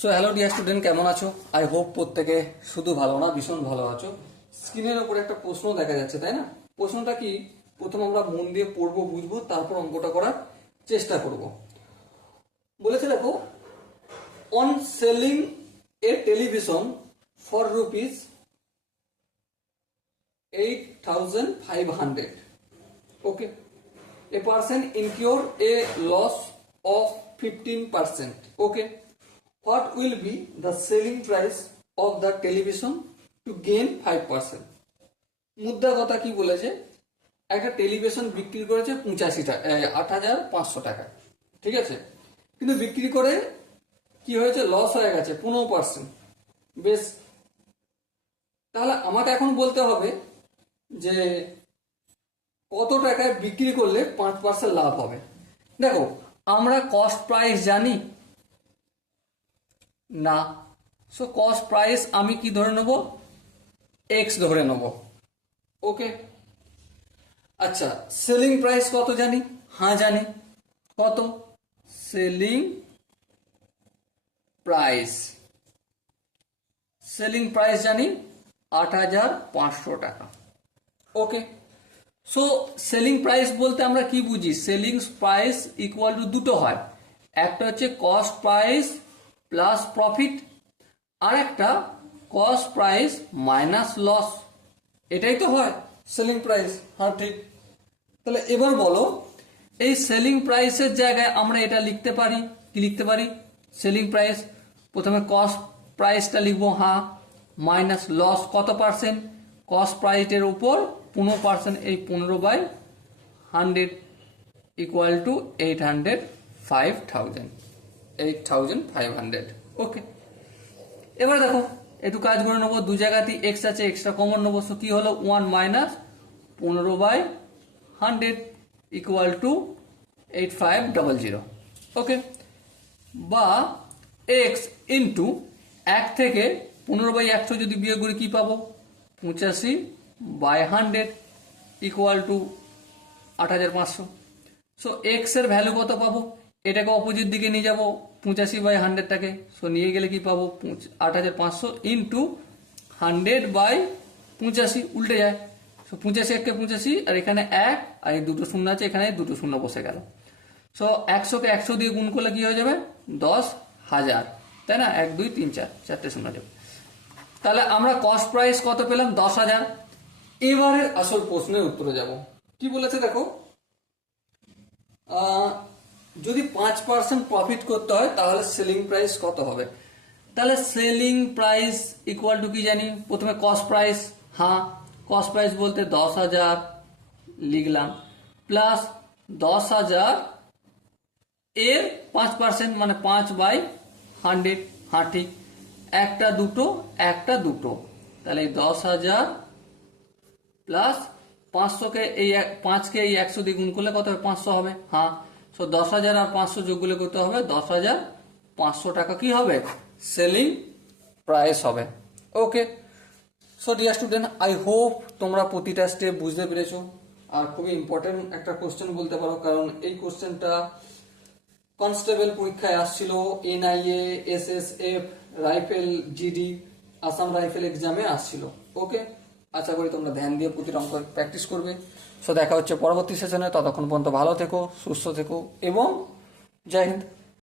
So hello dear student, কেমন আছো? I hope প্রত্যেকে শুধু ভালো না, ভীষণ ভালো আছো। স্ক্রিনের উপরে একটা প্রশ্ন দেখা যাচ্ছে, তাই না? প্রশ্নটা কি? প্রথম আমরা মন দিয়ে পড়বো, বুঝবো, তারপর অঙ্কটা করার চেষ্টা করব। বলেছে দেখো, on selling A television for rupees 8,500, okay, a person incur a loss of 15%, okay. What will be the selling price of the television to gain 5%? মুদ্রা কথা কি বলেছে? একটা টেলিভিশন বিক্রি করেছে 8,500 টাকা, ঠিক আছে, কিন্তু বিক্রি করে কি হয়েছে? লস হয়ে গেছে 15%। বেশ, তাহলে আমাকে এখন বলতে হবে যে কত টাকায় বিক্রি করলে 5% লাভ হবে। দেখো, আমরা কস্ট প্রাইস জানি না, সো কস্ট প্রাইস আমি কি ধরে নেব? এক্স ধরে নেব, ওকে। আচ্ছা, সেলিং প্রাইস কত জানি? হ্যাঁ জানি। কত? সেলিং প্রাইস, সেলিং প্রাইস জানি 8,500 টাকা, ওকে। সো সেলিং প্রাইস বলতে আমরা কি বুঝি? সেলিং প্রাইস ইকুয়াল টু দুটো হয়, একটা হচ্ছে কস্ট প্রাইস প্লাস প্রফিট, আর একটা কস্ট প্রাইস মাইনাস লস, এটাই তো হয় সেলিং প্রাইস। হ্যাঁ, ঠিক। তাহলে এবার বলো, এই সেলিং প্রাইসের জায়গায় আমরা এটা লিখতে পারি, কি লিখতে পারি? সেলিং প্রাইস, প্রথমে কস্ট প্রাইসটা লিখবো, হ্যাঁ, মাইনাস লস কত পার্সেন্ট? কস্ট প্রাইসের উপর 15%, এই 15/100 ইকুয়াল টু 805,000, ওকে। এবার দেখো, একটু কাজ করে নেবো, দু জায়গাতেই এক্স আছে, এক্সট্রা কমন নেবো। সো কি হলো? 1 মাইনাস 15/100 ইকুয়াল টু 8500, ওকে। বা এক্স ইন্টু 1 থেকে 15/100 যদি বিয়োগ করি কি পাবো? 85/100 ইকুয়াল টু 8,500। সো এক্স এর ভ্যালু কত পাবো? এটাকে অপোজিট দিকে নিয়ে যাবো, 85/100টাকে। সো নিয়ে গেলে কি পাবো? 8,500 ইন্টু 100/85, উল্টে যায়। সো 85 1 কে 85, আর এখানে 1, আর এই দুটো শূন্য আছে, এখানে দুটো শূন্য বসে গেল। সো 100কে 100 দিয়ে গুণ করলে কি হয়ে যাবে? 10,000, তাই না? 1 2 3 4, চারটে শূন্য যাবে। তাহলে আমরা কস্ট প্রাইস কত পেলাম? 10,000। এবারে আসল প্রশ্নের উত্তরে যাব। কি বলেছে দেখো, যদি 5% প্রফিট করতে হয় তাহলে সেলিং প্রাইস কত হবে? তাহলে সেলিং প্রাইস ইকুয়াল টু কি জানি? প্রথমে কস্ট প্রাইস, হ্যাঁ, কস্ট প্রাইস বলতে 10,000 লিখলাম, প্লাস 10,000 এর 5% মানে 5/100, হ্যাঁ ঠিক, একটা দুটো, তাহলে এই 10,000 প্লাস 500কে এই 5কে এই 100 দিয়ে গুণ করলে কত হবে? 500 হবে, হ্যাঁ। সো 10,000 আর 500 যোগ করলে করতে হবে 10,500 টাকা কি হবে? সেলিং প্রাইস হবে, okay. So dear student, I hope তোমরা প্রতিটা স্টেপ বুঝতে পেরেছো। আর খুবই ইম্পর্টেন্ট একটা কোশ্চেন বলতে পারো, কারণ এই কোশ্চেনটা কনস্টেবল পরীক্ষায় আসছিল, NIA, SSF, rifle, GD, Assam rifle এক্সামে আসছিল, ওকে। আশা করি তোমরা ধ্যান দিয়ে প্রতিটা অঙ্ক প্র্যাকটিস করবে। সো দেখা হচ্ছে পরবর্তী সেশনে, ততক্ষণ পর্যন্ত ভালো থেকো, সুস্থ থেকো এবং জয় হিন্দ।